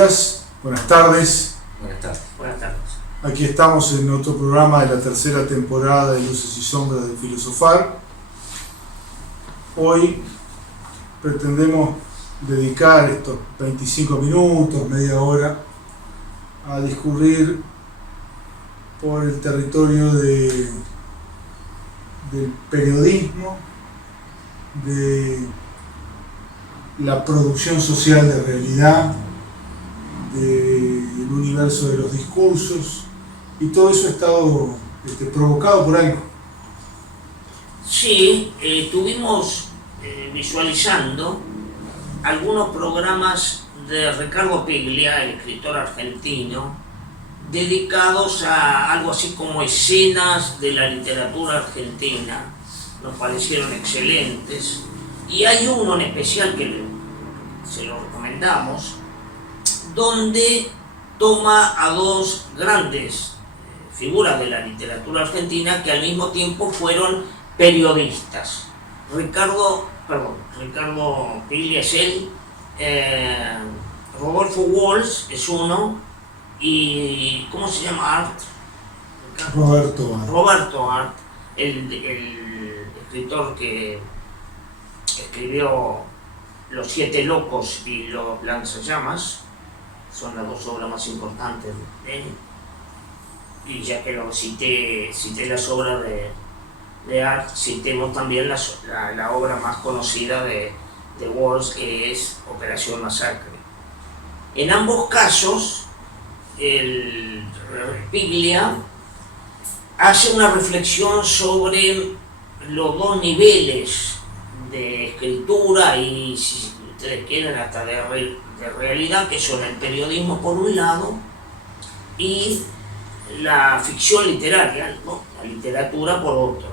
días, buenas tardes. Buenas tardes. Buenas tardes. Aquí estamos en otro programa de la tercera temporada de Luces y Sombras del Filosofar. Hoy pretendemos dedicar estos 25 minutos, media hora, a discurrir por el territorio del periodismo, de la producción social de realidad, del universo de los discursos, y todo eso ha estado provocado por algo. Sí, estuvimos visualizando algunos programas de Ricardo Piglia, el escritor argentino, dedicados a algo así como escenas de la literatura argentina. Nos parecieron excelentes, y hay uno en especial que se lo recomendamos, donde toma a dos grandes figuras de la literatura argentina que al mismo tiempo fueron periodistas. Ricardo Piglia es él, Rodolfo Walsh es uno, y ¿cómo se llama? Roberto Arlt, el escritor que escribió Los Siete Locos y Los Lanzallamas. Son las dos obras más importantes de él. Y ya que lo cité las obras de Arlt, citemos también la obra más conocida de Walsh, que es Operación Masacre. En ambos casos, el Piglia hace una reflexión sobre los dos niveles de escritura y, si ustedes quieren, hasta de realidad, que son el periodismo por un lado y la ficción literaria, ¿no? La literatura por otro.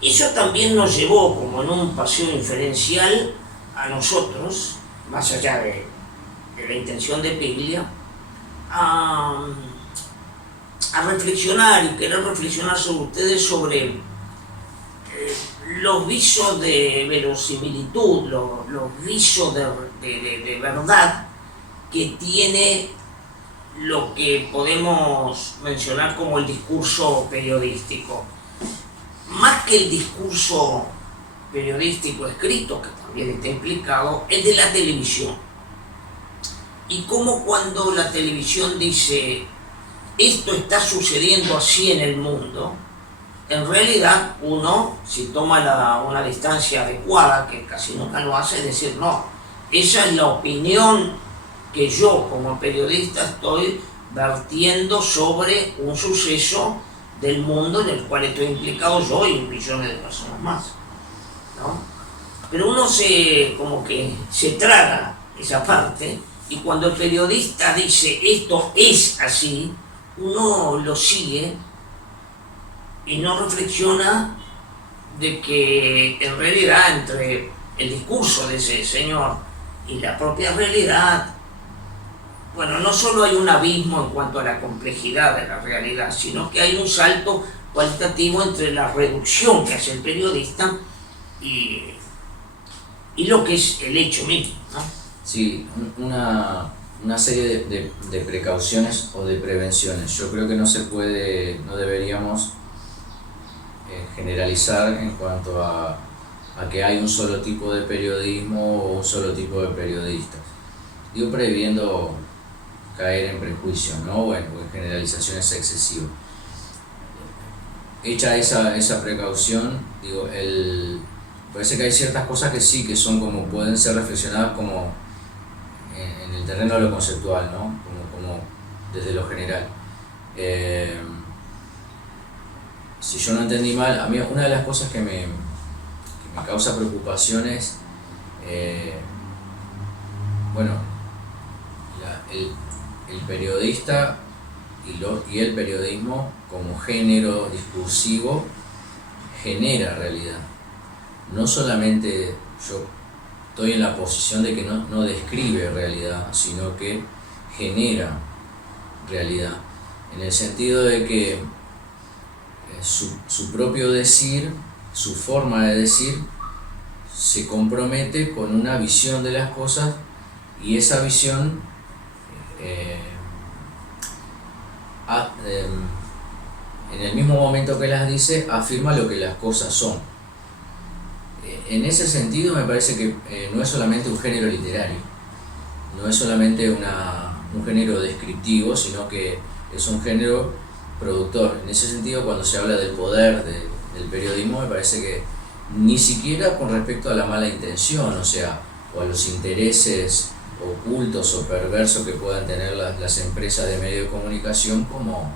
Eso también nos llevó, como en un paseo inferencial, a nosotros, más allá de la intención de Piglia, a reflexionar y querer reflexionar sobre ustedes sobre los visos de verosimilitud, los visos de verdad que tiene lo que podemos mencionar como el discurso periodístico. Más que el discurso periodístico escrito, que también está implicado, es de la televisión. Y como cuando la televisión dice esto está sucediendo así en el mundo, en realidad uno, si toma una distancia adecuada, que casi nunca lo hace, es decir, no, esa es la opinión que yo como periodista estoy vertiendo sobre un suceso del mundo en el cual estoy implicado yo y millones de personas más, ¿no? Pero uno como que se traga esa parte, y cuando el periodista dice esto es así, uno lo sigue y no reflexiona de que en realidad entre el discurso de ese señor y la propia realidad, bueno, no solo hay un abismo en cuanto a la complejidad de la realidad, sino que hay un salto cualitativo entre la reducción que hace el periodista y lo que es el hecho mismo, ¿no? Sí, una serie de precauciones o de prevenciones. Yo creo que no deberíamos generalizar en cuanto a que hay un solo tipo de periodismo o un solo tipo de periodistas. Digo, previendo caer en prejuicios, ¿no? O en generalizaciones excesivas. Hecha esa precaución, digo, parece que hay ciertas cosas que sí, que son como, pueden ser reflexionadas como en el terreno de lo conceptual, ¿no? Como desde lo general. Si yo no entendí mal, a mí una de las cosas que me causa preocupación es, el periodista y el periodismo como género discursivo genera realidad. No solamente yo estoy en la posición de que no describe realidad, sino que genera realidad, en el sentido de que su propio decir, su forma de decir, se compromete con una visión de las cosas, y esa visión en el mismo momento que las dice, afirma lo que las cosas son. En ese sentido me parece que no es solamente un género literario, no es solamente un género descriptivo, sino que es un género productor. En ese sentido, cuando se habla del poder del periodismo, me parece que ni siquiera con respecto a la mala intención, o sea, o a los intereses ocultos o perversos que puedan tener las empresas de medios de comunicación como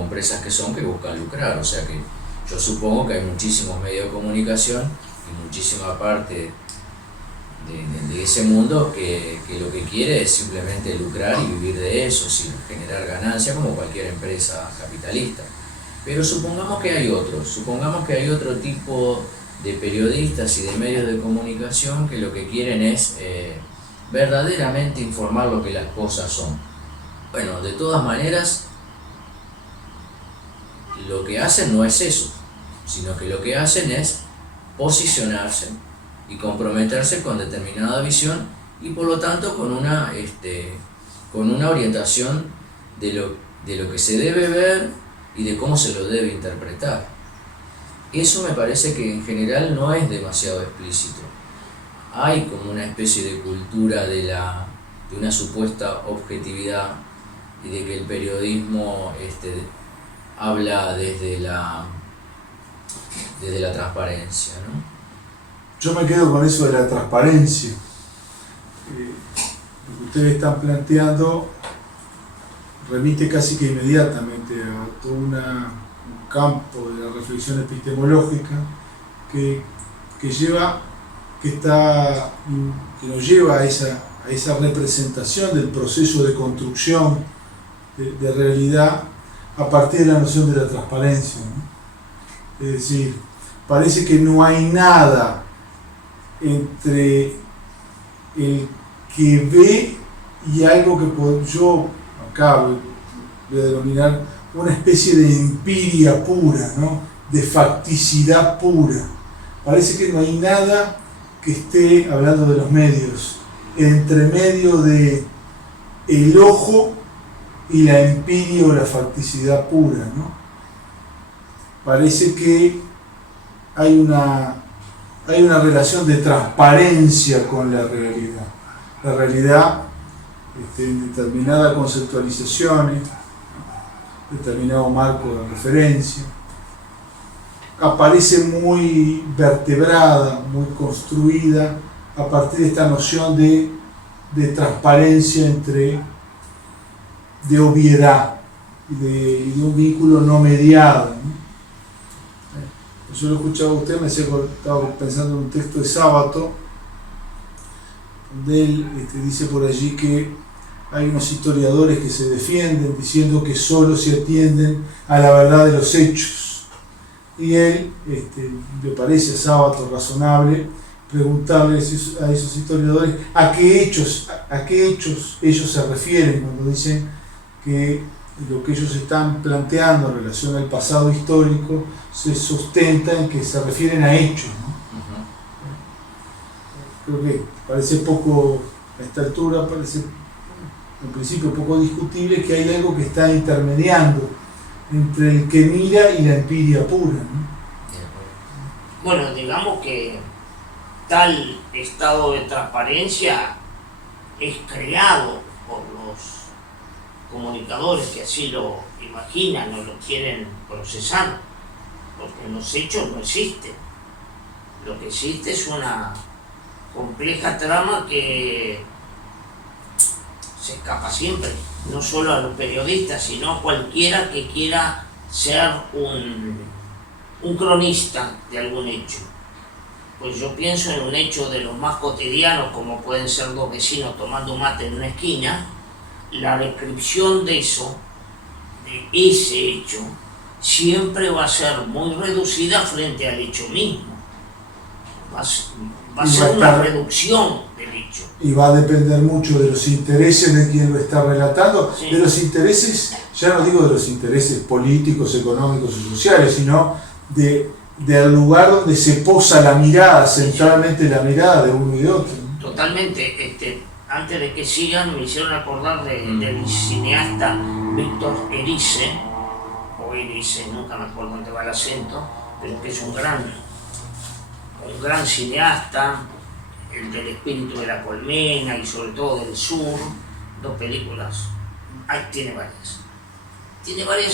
empresas que buscan lucrar. O sea que yo supongo que hay muchísimos medios de comunicación y muchísima parte de ese mundo que lo que quiere es simplemente lucrar y vivir de eso, sin generar ganancia como cualquier empresa capitalista. Pero supongamos que hay otro tipo de periodistas y de medios de comunicación que lo que quieren es verdaderamente informar lo que las cosas son. Bueno, de todas maneras, lo que hacen no es eso, sino que lo que hacen es posicionarse y comprometerse con determinada visión y por lo tanto con una orientación de lo que se debe ver y de cómo se lo debe interpretar. Eso me parece que en general no es demasiado explícito. Hay como una especie de cultura de una supuesta objetividad y de que el periodismo habla desde la transparencia, ¿no? Yo me quedo con eso de la transparencia. Lo que ustedes están planteando remite casi que inmediatamente a todo un campo de la reflexión epistemológica que nos lleva a esa representación del proceso de construcción de realidad a partir de la noción de la transparencia, ¿no? Es decir, parece que no hay nada entre el que ve y algo que yo acá voy a denominar una especie de empiria pura, ¿no? De facticidad pura. Parece que no hay nada que esté, hablando de los medios, entre medio de el ojo y la empiria o la facticidad pura, ¿no? Parece que hay una relación de transparencia con la realidad. La realidad, en determinadas conceptualizaciones, determinado marco de referencia, aparece muy vertebrada, muy construida a partir de esta noción de transparencia de obviedad y de un vínculo no mediado, ¿no? Yo lo escuchaba a usted, estaba pensando en un texto de Sábato, donde él dice por allí que hay unos historiadores que se defienden diciendo que solo se atienden a la verdad de los hechos. Y él, le parece a Sábato razonable preguntarle a esos historiadores a qué hechos ellos se refieren cuando dicen que lo que ellos están planteando en relación al pasado histórico se sustenta en que se refieren a hechos, ¿no? Creo que parece poco, a esta altura, parece en principio poco discutible que hay algo que está intermediando entre el que mira y la empiria pura, ¿no? Bueno, digamos que tal estado de transparencia es creado por los comunicadores que así lo imaginan o lo quieren procesar, porque los hechos no existen. Lo que existe es una compleja trama que se escapa siempre, no solo a los periodistas, sino a cualquiera que quiera ser un cronista de algún hecho. Pues yo pienso en un hecho de los más cotidianos, como pueden ser dos vecinos tomando mate en una esquina. La descripción de ese hecho, siempre va a ser muy reducida frente al hecho mismo. Va a ser una reducción del hecho. Y va a depender mucho de los intereses de quien lo está relatando, sí. De los intereses, ya no digo de los intereses políticos, económicos y sociales, sino del lugar donde se posa la mirada, centralmente la mirada de uno y de otro. Totalmente. antes de que sigan, me hicieron acordar del cineasta Víctor Erice, o Erice, nunca me acuerdo dónde va el acento, pero que es un gran cineasta, el del espíritu de la colmena y sobre todo del sur, 2 películas, tiene varias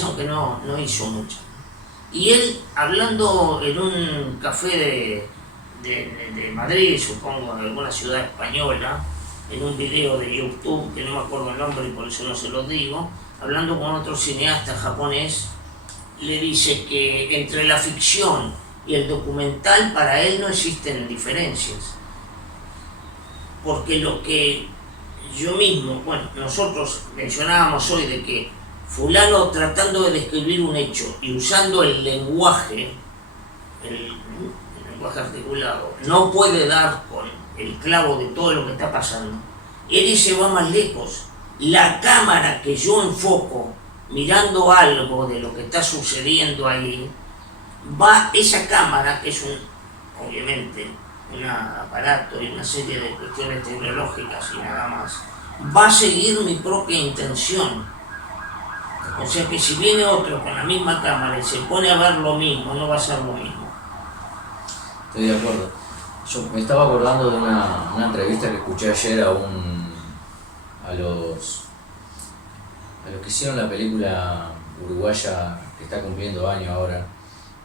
aunque no hizo muchas. Y él, hablando en un café de Madrid, supongo, de alguna ciudad española, en un video de YouTube, que no me acuerdo el nombre y por eso no se lo digo, hablando con otro cineasta japonés, le dice que entre la ficción y el documental para él no existen diferencias. Porque lo que yo mismo, nosotros mencionábamos hoy de que fulano tratando de describir un hecho y usando el lenguaje articulado, no puede dar con el clavo de todo lo que está pasando. Él se va más lejos. La cámara que yo enfoco mirando algo de lo que está sucediendo ahí, esa cámara, que es obviamente un aparato y una serie de cuestiones tecnológicas y nada más, va a seguir mi propia intención. O sea que si viene otro con la misma cámara y se pone a ver lo mismo, no va a ser lo mismo. Estoy de acuerdo. Yo me estaba acordando de una entrevista que escuché ayer a los que hicieron la película uruguaya que está cumpliendo años ahora,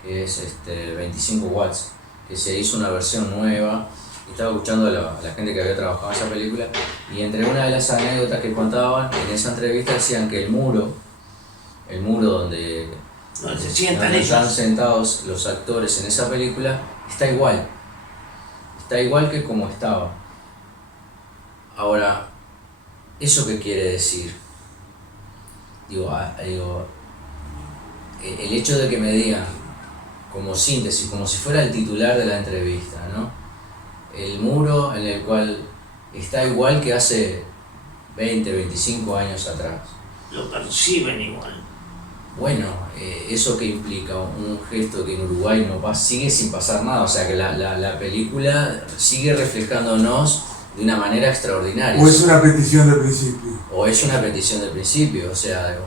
que es 25 watts, que se hizo una versión nueva, y estaba escuchando a la gente que había trabajado en esa película, y entre una de las anécdotas que contaban en esa entrevista decían que el muro donde están sentados los actores en esa película está igual que como estaba. Ahora, ¿eso qué quiere decir? El hecho de que me digan como síntesis, como si fuera el titular de la entrevista, ¿no? El muro en el cual está igual que hace 20, 25 años atrás. Lo perciben igual. Bueno, ¿eso qué implica? Un gesto que en Uruguay no pasa, sigue sin pasar nada, o sea que la película sigue reflejándonos de una manera extraordinaria. ¿O es una petición de principio? O es una petición de principio, o sea,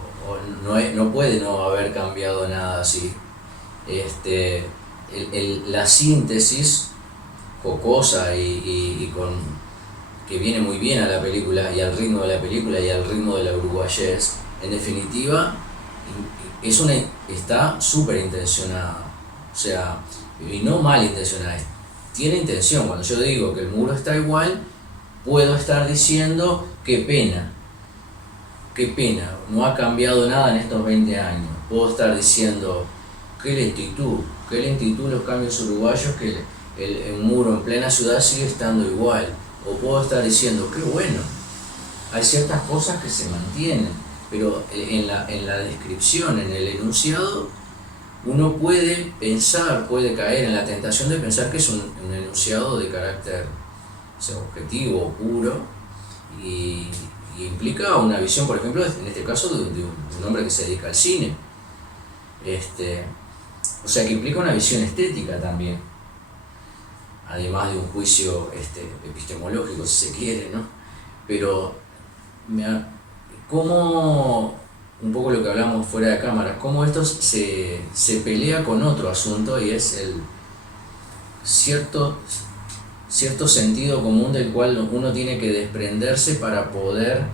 no puede no haber cambiado nada así. La síntesis jocosa y que viene muy bien a la película y al ritmo de la película y al ritmo de la uruguayés, en definitiva, está súper intencionada, o sea, y no mal intencionada, tiene intención. Cuando yo digo que el muro está igual, puedo estar diciendo qué pena, no ha cambiado nada en estos 20 años. Puedo estar diciendo qué lentitud los cambios uruguayos, que el muro en plena ciudad sigue estando igual. O puedo estar diciendo qué bueno, hay ciertas cosas que se mantienen, pero en la descripción, en el enunciado, uno puede caer en la tentación de pensar que es un enunciado de carácter, o sea, objetivo, puro, y implica una visión, por ejemplo, en este caso, de un hombre que se dedica al cine. O sea, que implica una visión estética también, además de un juicio epistemológico, si se quiere, ¿no? Pero, cómo, un poco lo que hablamos fuera de cámara, cómo esto se pelea con otro asunto, y es el cierto sentido común del cual uno tiene que desprenderse para poder,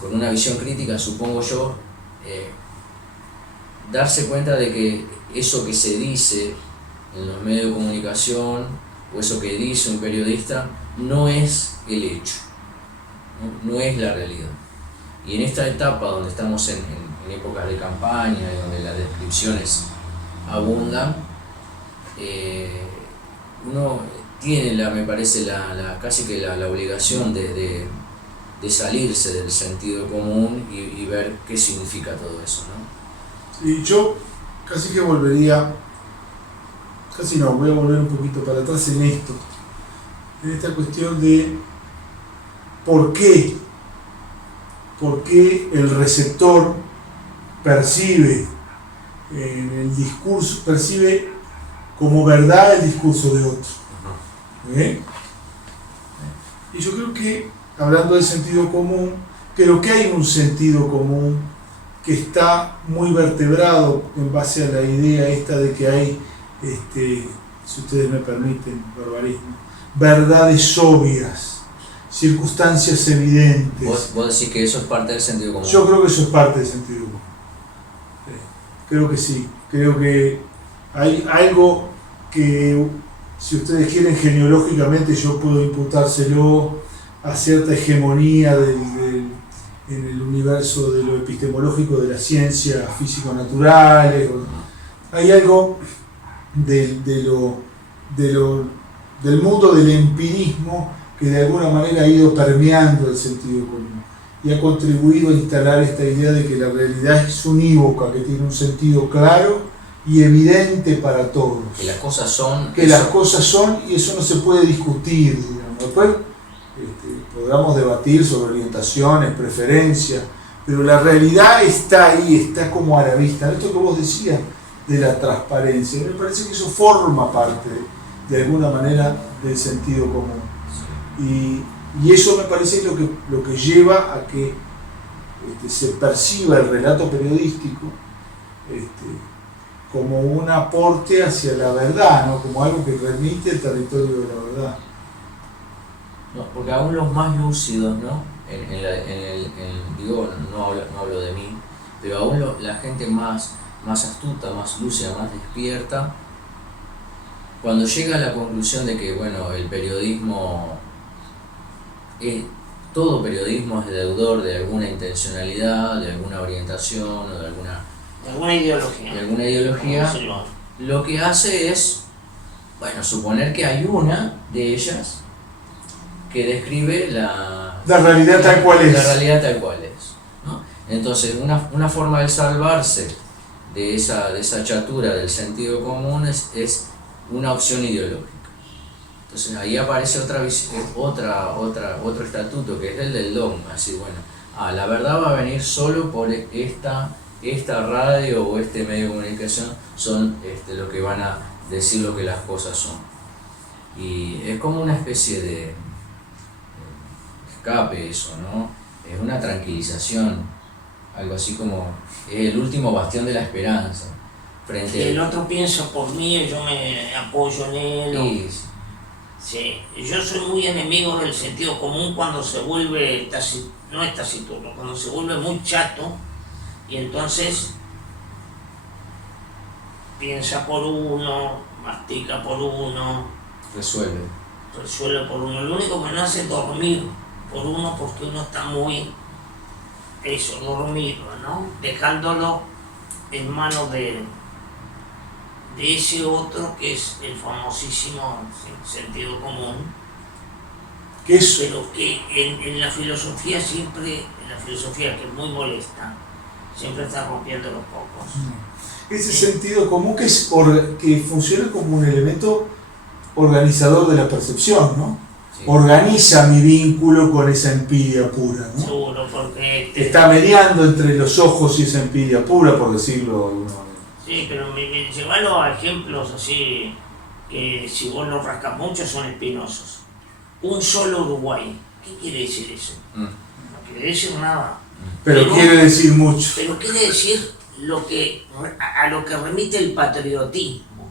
con una visión crítica, supongo yo, darse cuenta de que eso que se dice en los medios de comunicación, o eso que dice un periodista, no es el hecho, no es la realidad. Y en esta etapa donde estamos en épocas de campaña, y donde las descripciones abundan, uno tiene me parece casi que la obligación de salirse del sentido común y ver qué significa todo eso, ¿no? Y yo casi que voy a volver un poquito para atrás en esto, en esta cuestión de por qué el receptor percibe en el discurso, percibe como verdad el discurso de otro. Y yo creo que, hablando del sentido común, creo que hay un sentido común que está muy vertebrado en base a la idea esta de que hay, si ustedes me permiten, barbarismo, verdades obvias, circunstancias evidentes. ¿Vos decís que eso es parte del sentido común? Yo creo que eso es parte del sentido común. Creo que sí. Creo que hay algo que, si ustedes quieren, genealógicamente yo puedo imputárselo a cierta hegemonía en el universo de lo epistemológico de las ciencias físico-naturales. Hay algo del mundo del empirismo que de alguna manera ha ido permeando el sentido común y ha contribuido a instalar esta idea de que la realidad es unívoca, que tiene un sentido claro y evidente para todos. Que las cosas son. Que las cosas son y eso no se puede discutir, digamos. Después podamos debatir sobre orientaciones, preferencias, pero la realidad está ahí, está como a la vista. Esto que vos decías de la transparencia, me parece que eso forma parte, de alguna manera, del sentido común. Y eso me parece lo que lleva a que se perciba el relato periodístico como un aporte hacia la verdad, ¿no? Como algo que remite al territorio de la verdad. No, porque aún los más lúcidos, ¿no? Digo, no hablo de mí, pero aún la gente más astuta, más lúcida, más despierta, cuando llega a la conclusión de que, bueno, el periodismo, todo periodismo es deudor de alguna intencionalidad, de alguna orientación o de alguna ideología, lo que hace es, bueno, suponer que hay una de ellas que describe la realidad tal cual es. La realidad tal cual es, ¿no? Entonces, una forma de salvarse de esa chatura del sentido común es una opción ideológica. Entonces ahí aparece otro estatuto, que es el del dogma. Así, bueno, la verdad va a venir solo por esta radio o este medio de comunicación, son los que van a decir lo que las cosas son. Y es como una especie de escape eso, ¿no? Es una tranquilización, algo así como el último bastión de la esperanza. El otro piensa por mí y yo me apoyo en él. Sí, yo soy muy enemigo del sentido común cuando se vuelve, no es taciturno, cuando se vuelve muy chato y entonces piensa por uno, mastica por uno, resuelve por uno. Lo único que no hace es dormir por uno, porque uno está muy dormido, ¿no? Dejándolo en manos de ese otro que es el famosísimo sentido común, pero que en la filosofía siempre, que es muy molesta, siempre está rompiendo los cocos. Ese sentido común que funciona como un elemento organizador de la percepción, ¿no? Sí. Organiza mi vínculo con esa empiria pura, ¿no? Seguro, porque está mediando entre los ojos y esa empiria pura, por decirlo de alguna manera. Sí, pero llevarlo a ejemplos así, que si vos lo rascas mucho son espinosos. Un solo Uruguay, ¿qué quiere decir eso? No quiere decir nada. Pero quiere decir mucho. Pero quiere decir a lo que remite el patriotismo,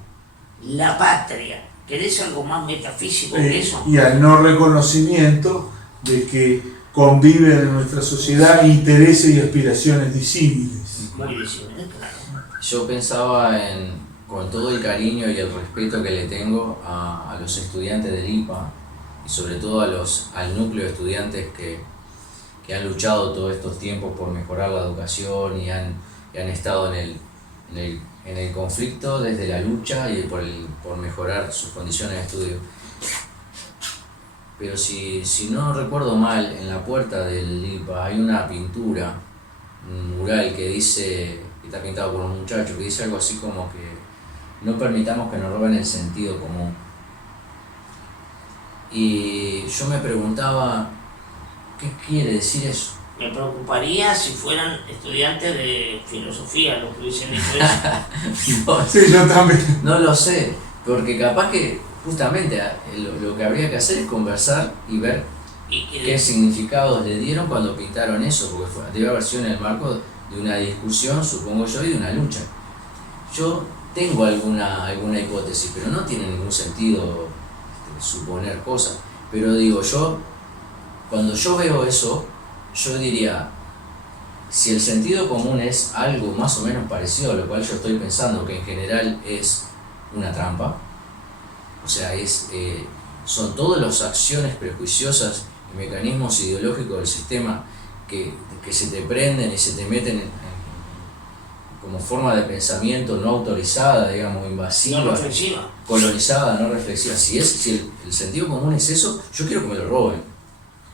la patria. ¿Querés algo más metafísico que eso? Y al no reconocimiento de que conviven en nuestra sociedad intereses y aspiraciones disímiles. Muy disímiles, claro. Yo pensaba con todo el cariño y el respeto que le tengo a los estudiantes del IPA y sobre todo al núcleo de estudiantes que han luchado todos estos tiempos por mejorar la educación y han estado en el conflicto desde la lucha y por mejorar sus condiciones de estudio. Pero si no recuerdo mal, en la puerta del IPA hay una pintura, un mural que está pintado por un muchacho, que dice algo así como que no permitamos que nos roben el sentido común. Y yo me preguntaba, ¿qué quiere decir eso? Me preocuparía si fueran estudiantes de filosofía los que hubiesen dicho eso. Sí, yo también. No lo sé, porque capaz que justamente lo que habría que hacer es conversar y ver Y que ¿Qué significados le dieron cuando pintaron eso? Porque debe haber sido en el marco de una discusión, supongo yo, y de una lucha. Yo tengo alguna hipótesis, pero no tiene ningún sentido suponer cosas. Pero digo, cuando yo veo eso, yo diría, si el sentido común es algo más o menos parecido a lo cual yo estoy pensando, que en general es una trampa, o sea, son todas las acciones prejuiciosas y mecanismos ideológicos del sistema que se te prenden y se te meten como forma de pensamiento no autorizada, digamos, invasiva, no reflexiva, colonizada, no reflexiva. Si el sentido común es eso, yo quiero que me lo roben.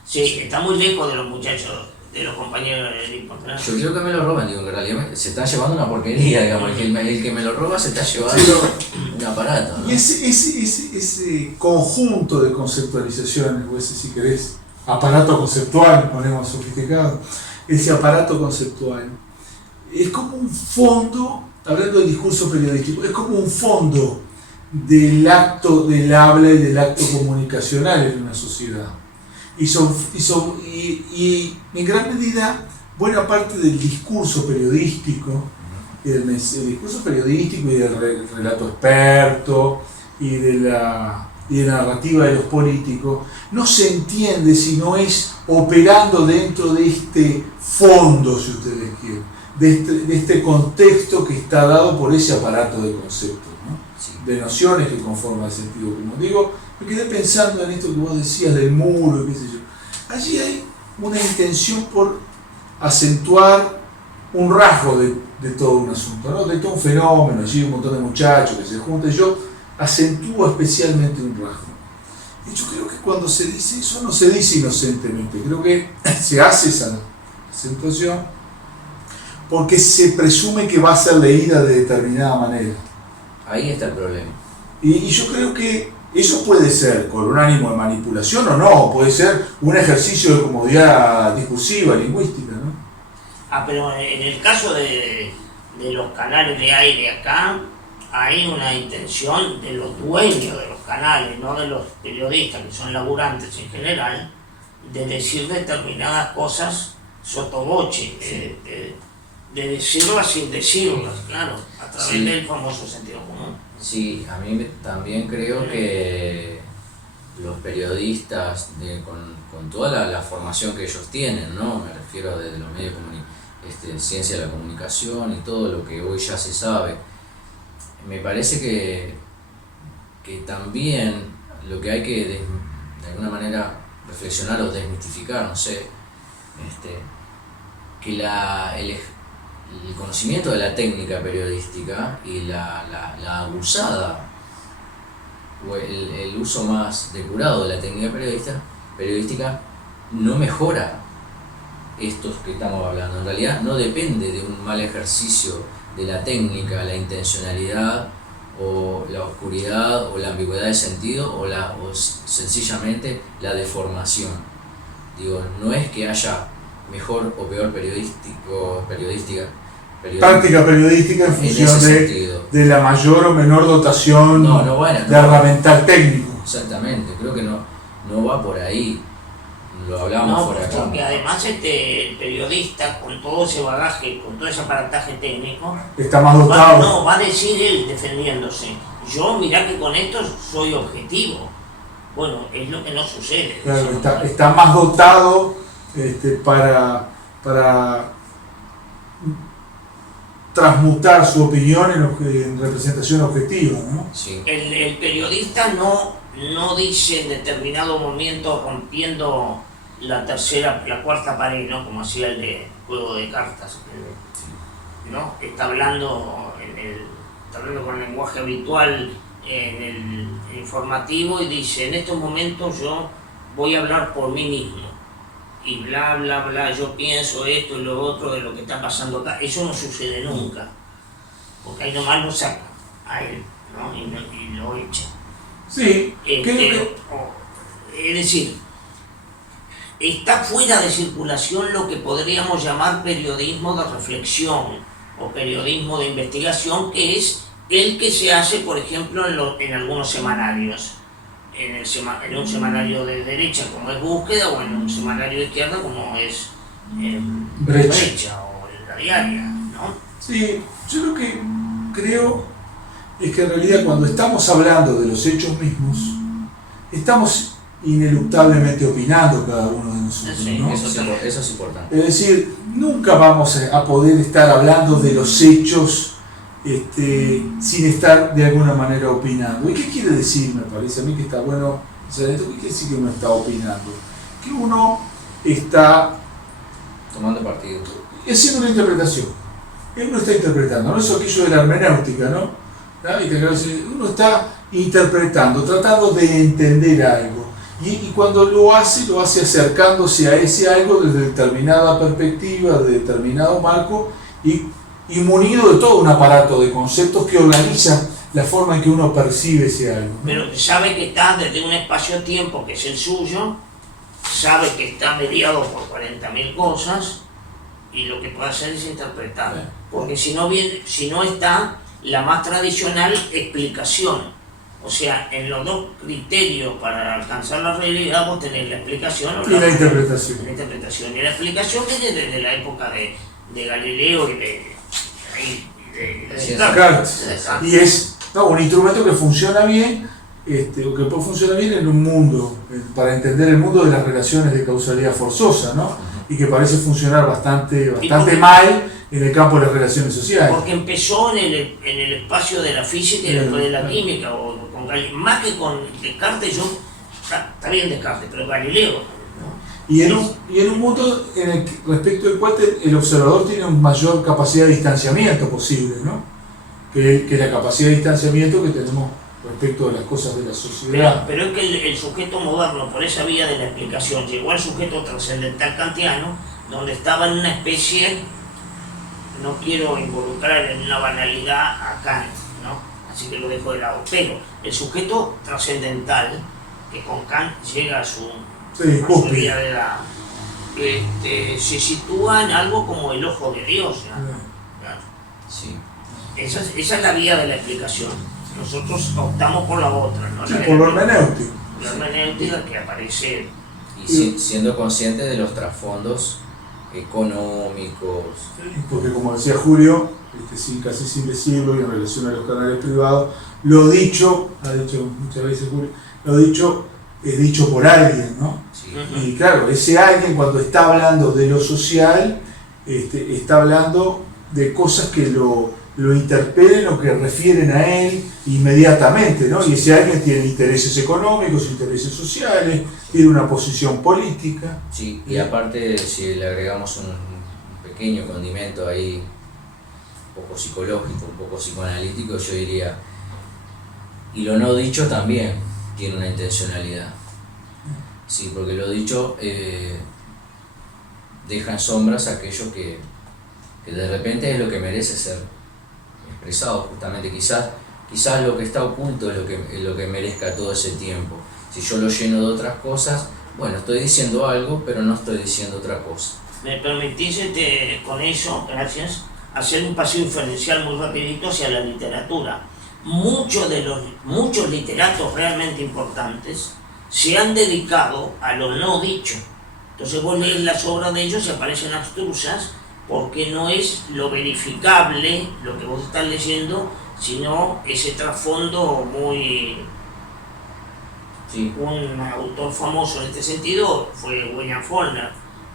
Sí, está muy lejos de los muchachos, de los compañeros del importante. Yo quiero que me lo roben, digo, en realidad se está llevando una porquería, digamos, el que me lo roba se está llevando un aparato, ¿no? Y ese conjunto de conceptualizaciones, o ese, si querés, aparato conceptual, ponemos sofisticado, ese aparato conceptual, es como un fondo, hablando del discurso periodístico, es como un fondo del acto del habla y del acto comunicacional en una sociedad. Y en gran medida, buena parte del discurso periodístico, el discurso periodístico y del relato experto y de la narrativa de los políticos, no se entiende si no es operando dentro de este fondo, si ustedes quieren, de este contexto que está dado por ese aparato de conceptos, ¿no? Sí. De nociones que conforman el sentido común. Digo, me quedé pensando en esto que vos decías del muro, qué sé yo. Allí hay una intención por acentuar un rasgo de todo un asunto, ¿no? De todo un fenómeno. Allí hay un montón de muchachos que se juntan. Yo acentúo especialmente un rasgo. Y yo creo que cuando se dice eso no se dice inocentemente. Creo que se hace esa acentuación porque se presume que va a ser leída de determinada manera. Ahí está el problema. Y yo creo que eso puede ser con un ánimo de manipulación o no, puede ser un ejercicio de comodidad discursiva, lingüística, ¿no? Pero en el caso de los canales de aire acá, hay una intención de los dueños de los canales, no de los periodistas, que son laburantes en general, de decir determinadas cosas sotoboche, de decirlas sin decirlas, claro, a través Sí. del famoso sentido común. Sí, a mí también creo que los periodistas, con toda la formación que ellos tienen, ¿no? Me refiero desde los medios de ciencia de la comunicación y todo lo que hoy ya se sabe, me parece que también lo que hay que de alguna manera reflexionar o desmitificar, no sé, que el conocimiento de la técnica periodística y la abusada o el uso más depurado de la técnica periodística no mejora estos que estamos hablando. En realidad no depende de un mal ejercicio de la técnica, la intencionalidad o la oscuridad o la ambigüedad de sentido o sencillamente la deformación. Digo, no es que haya mejor o peor Práctica periodística en función de la mayor o menor dotación de herramental técnico. Exactamente, creo que no va por ahí, lo hablábamos por acá. Porque además el periodista, con todo ese bagaje, con todo ese aparataje técnico, está más dotado. Va a decir él defendiéndose, yo mirá que con esto soy objetivo. Bueno, es lo que no sucede. Claro, está más dotado para transmutar su opinión en representación objetiva, ¿no? Sí. El periodista no dice en determinado momento rompiendo la cuarta pared, ¿no? Como hacía el de juego de cartas, ¿no? Está hablando con lenguaje habitual en el informativo y dice, en estos momentos yo voy a hablar por mí mismo. Y bla, bla, bla, yo pienso esto y lo otro de lo que está pasando acá. Eso no sucede nunca, porque ahí nomás lo saca a él, ¿no? Y lo echa. Sí, es decir, está fuera de circulación lo que podríamos llamar periodismo de reflexión o periodismo de investigación, que es el que se hace, por ejemplo, en algunos semanarios. en un semanario de derecha como es Búsqueda, o en un semanario de izquierda como es Brecha o La Diaria, ¿no? Sí, yo lo que creo es que en realidad cuando estamos hablando de los hechos mismos, estamos ineluctablemente opinando cada uno de nosotros, sí, ¿no? Eso es importante. Es decir, nunca vamos a poder estar hablando de los hechos sin estar de alguna manera opinando. ¿Y qué quiere decir? Me parece a mí que está bueno saber esto. ¿Qué quiere decir que uno está opinando? Que uno está tomando partido. Haciendo una interpretación. Uno está interpretando, no es aquello de la hermenéutica, ¿no? Uno está interpretando, tratando de entender algo. Y cuando lo hace acercándose a ese algo desde determinada perspectiva, de determinado marco, y munido de todo un aparato de conceptos que organiza la forma en que uno percibe ese algo, ¿no? Pero sabe que está desde un espacio-tiempo que es el suyo, sabe que está mediado por 40.000 cosas, y lo que puede hacer es interpretar. Porque si no está la más tradicional explicación. O sea, en los dos criterios para alcanzar la realidad vos tenés la explicación y la interpretación. La interpretación. Y la explicación viene desde la época de Galileo y de Descartes. Y es un instrumento que funciona bien, o que puede funcionar bien en un mundo, para entender el mundo de las relaciones de causalidad forzosa, ¿no? Y que parece funcionar bastante mal en el campo de las relaciones sociales. Porque empezó en el espacio de la física y después de la química, más que con Descartes. Está bien Descartes, pero Galileo, ¿no? Y en un mundo respecto del cual el observador tiene una mayor capacidad de distanciamiento posible, ¿no? Que la capacidad de distanciamiento que tenemos respecto de las cosas de la sociedad. Pero es que el sujeto moderno, por esa vía de la explicación, llegó al sujeto trascendental kantiano, donde estaba en una especie, no quiero involucrar en una banalidad a Kant, ¿no? Así que lo dejo de lado, pero el sujeto trascendental, que con Kant llega a su vía de la... se sitúa en algo como el ojo de Dios, ¿no? Sí. Esa es la vía de la explicación. Nosotros optamos por la otra, ¿no? Sí, por lo hermenéutico. La hermenéutica que aparece. Y siendo consciente de los trasfondos económicos. Porque como decía Julio, casi sin decirlo y en relación a los canales privados, lo dicho, ha dicho muchas veces Julio, lo dicho es dicho por alguien, ¿no? Sí. Y claro, ese alguien cuando está hablando de lo social, está hablando de cosas que lo interpelen o que refieren a él inmediatamente, ¿no? Y ese alguien tiene intereses económicos, intereses sociales, tiene una posición política. Sí, y aparte si le agregamos un pequeño condimento ahí, un poco psicológico, un poco psicoanalítico, yo diría, y lo no dicho también tiene una intencionalidad. Sí, porque lo dicho deja en sombras aquello que de repente es lo que merece ser expresado, justamente. Quizás lo que está oculto es lo que merezca todo ese tiempo. Si yo lo lleno de otras cosas, bueno, estoy diciendo algo, pero no estoy diciendo otra cosa. ¿Me permitís con eso, gracias, hacer un paseo inferencial muy rapidito hacia la literatura? Muchos literatos realmente importantes se han dedicado a lo no dicho. Entonces vos lees las obras de ellos y aparecen abstrusas, porque no es lo verificable lo que vos estás leyendo, sino ese trasfondo muy... Sí. Un autor famoso en este sentido fue William Faulkner,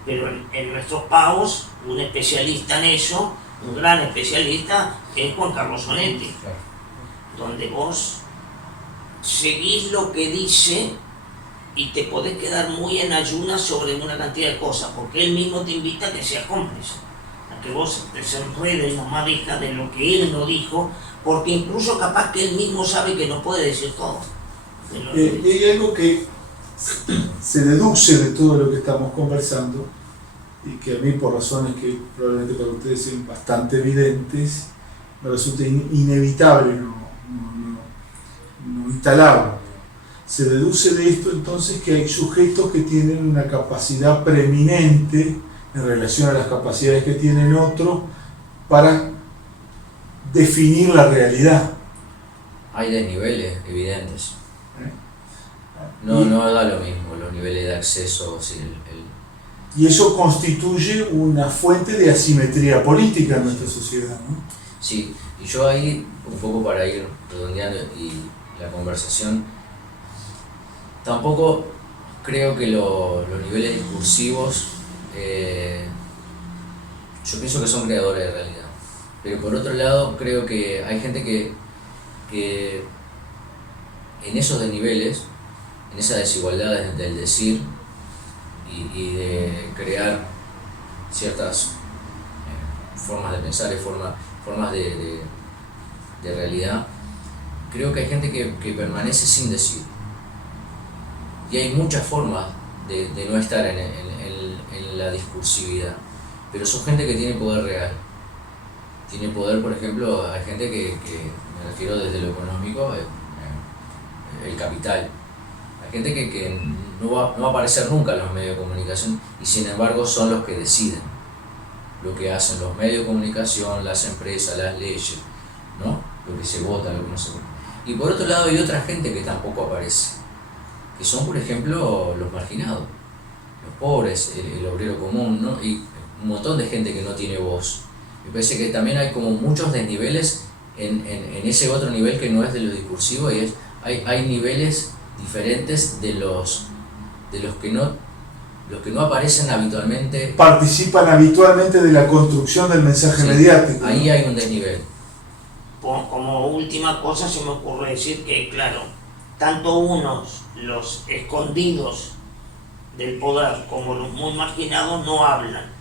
pero en nuestros pagos, un especialista en eso, un gran especialista, es Juan Carlos Sonetti, Claro. donde vos seguís lo que dice y te podés quedar muy en ayunas sobre una cantidad de cosas, porque él mismo te invita a que seas cómplice, a que vos te desenredes la madeja de lo que él no dijo, porque incluso capaz que él mismo sabe que no puede decir todo. Y hay algo que se deduce de todo lo que estamos conversando, y que a mí, por razones que probablemente para ustedes sean bastante evidentes, me resulta inevitable, no instalable. Se deduce de esto entonces que hay sujetos que tienen una capacidad preeminente en relación a las capacidades que tienen otros para definir la realidad. Hay desniveles evidentes. No da lo mismo los niveles de acceso. Sí, y eso constituye una fuente de asimetría política en nuestra sociedad, ¿no? sí, y yo ahí, un poco para ir redondeando y la conversación, tampoco creo que los niveles discursivos, yo pienso que son creadores de realidad. Pero por otro lado, creo que hay gente que en esos desniveles, en esas desigualdades del decir y de crear ciertas formas de pensar y formas de realidad, creo que hay gente que permanece sin decir. Y hay muchas formas de no estar en la discursividad, pero son gente que tiene poder real. Tiene poder, por ejemplo, hay gente que me refiero desde lo económico, el capital. Hay gente que no va a aparecer nunca en los medios de comunicación y sin embargo son los que deciden lo que hacen los medios de comunicación, las empresas, las leyes, ¿no? Lo que se vota, lo que no se vota. Y por otro lado hay otra gente que tampoco aparece, que son, por ejemplo, los marginados, los pobres, el obrero común, ¿no? Y un montón de gente que no tiene voz. Me parece que también hay como muchos desniveles en ese otro nivel que no es de lo discursivo, y hay niveles diferentes de los que no aparecen habitualmente. Participan habitualmente de la construcción del mensaje Sí, mediático. ahí hay un desnivel. Como última cosa se me ocurre decir que, claro, tanto unos, los escondidos del poder, como los muy marginados, no hablan.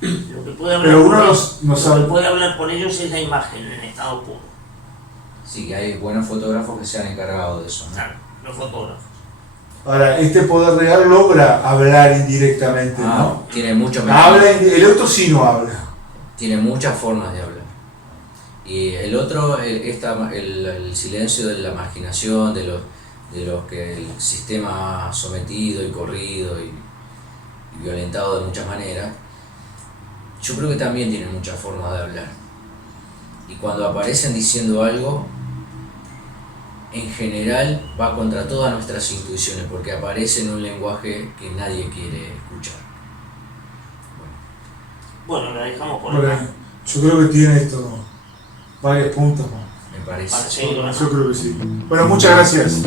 Lo que puede hablar, Pero uno no lo sabe. que puede hablar por ellos es la imagen en estado puro. Sí, que hay buenos fotógrafos que se han encargado de eso, ¿no? Claro, los fotógrafos. Ahora, este poder real logra hablar indirectamente, ¿no? Tiene muchos El otro sí no habla. Tiene muchas formas de hablar. Y el otro, el silencio de la marginación, de los que el sistema ha sometido y corrido y violentado de muchas maneras, yo creo que también tienen muchas formas de hablar. Y cuando aparecen diciendo algo, en general va contra todas nuestras intuiciones, porque aparece en un lenguaje que nadie quiere escuchar. Bueno, la dejamos por Bueno, acá. yo creo que tiene esto varios puntos más. Me parece. Para seguir, ¿no? Yo creo que sí. Bueno, muchas gracias.